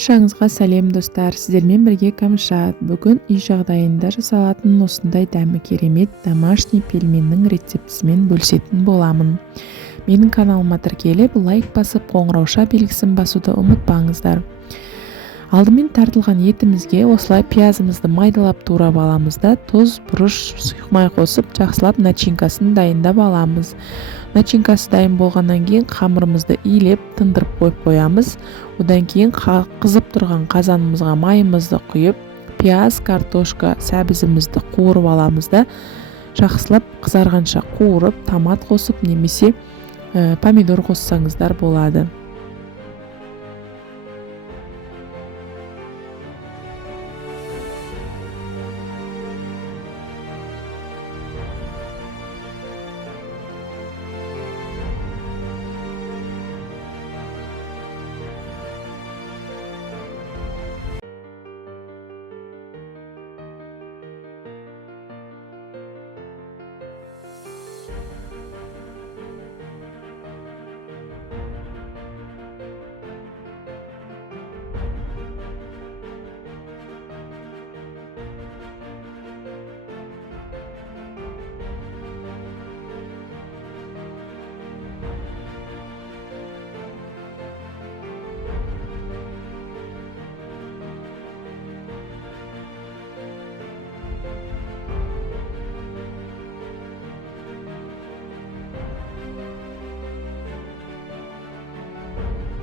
Баршаңызға сәлем достар, сіздермен бірге Камшат. Бүгін үй жағдайында жасалатын осындай дәмі керемет домашний пельменнің рецептісімен бөлісетін боламын. Менің каналыма тіркеліп, лайк басып, қоңырауша белгісін басуды ұмытпаңыздар. Алдымен тартылған етімізге осылай пиязымызды майдалап турап аламыз да, тұз, бұрыш, сұйық май қосып, жақсылап начинкасын дайындап аламыз. Начинкасы дайын болғаннан кейін қамырымызды илеп, тындырып қойып қоямыз. Одан кейін қызып тұрған қазанымызға майымызды құйып, пияз, картошка, сәбізімізді қуырып аламыз да, жақсылап қызарғанша қуырып, томат қосып немесе помидор қоссаңыздар болады.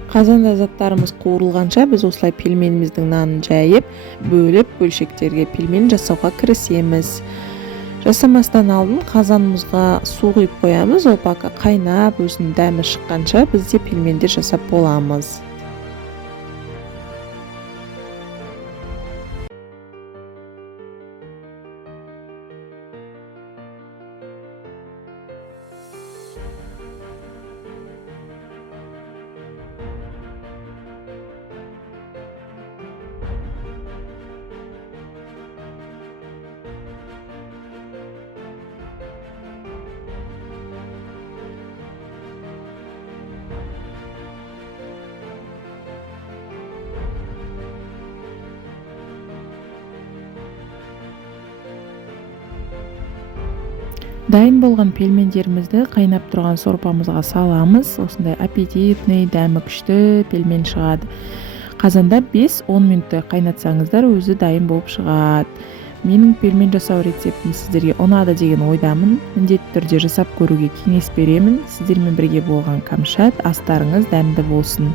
Қазанда заттарымыз қуырылғанша біз осылай пельменіміздің нанын жайып, бөліп бөлшектерге пельмен жасауға кірісеміз. Жасамастан алдын қазанымызға су құйып қоямыз, ол пока қайнап, өзінің дәмі шыққанша бізде пельменді жасап боламыз. Дайын болған пельмендерімізді қайнап тұрған сорпамызға саламыз. Осындай аппетитный, дәмі күшті пельмен шығады. Қазанда 5-10 минуттай қайнатсаңыздар, өзі дайын болып шығады. Менің пельмен жасау рецептім сіздерге ұнады деген ойдамын. Міндетті түрде жасап көруге кеңес беремін. Сіздермен бірге болған Камшат, астарыңыз дәмді болсын.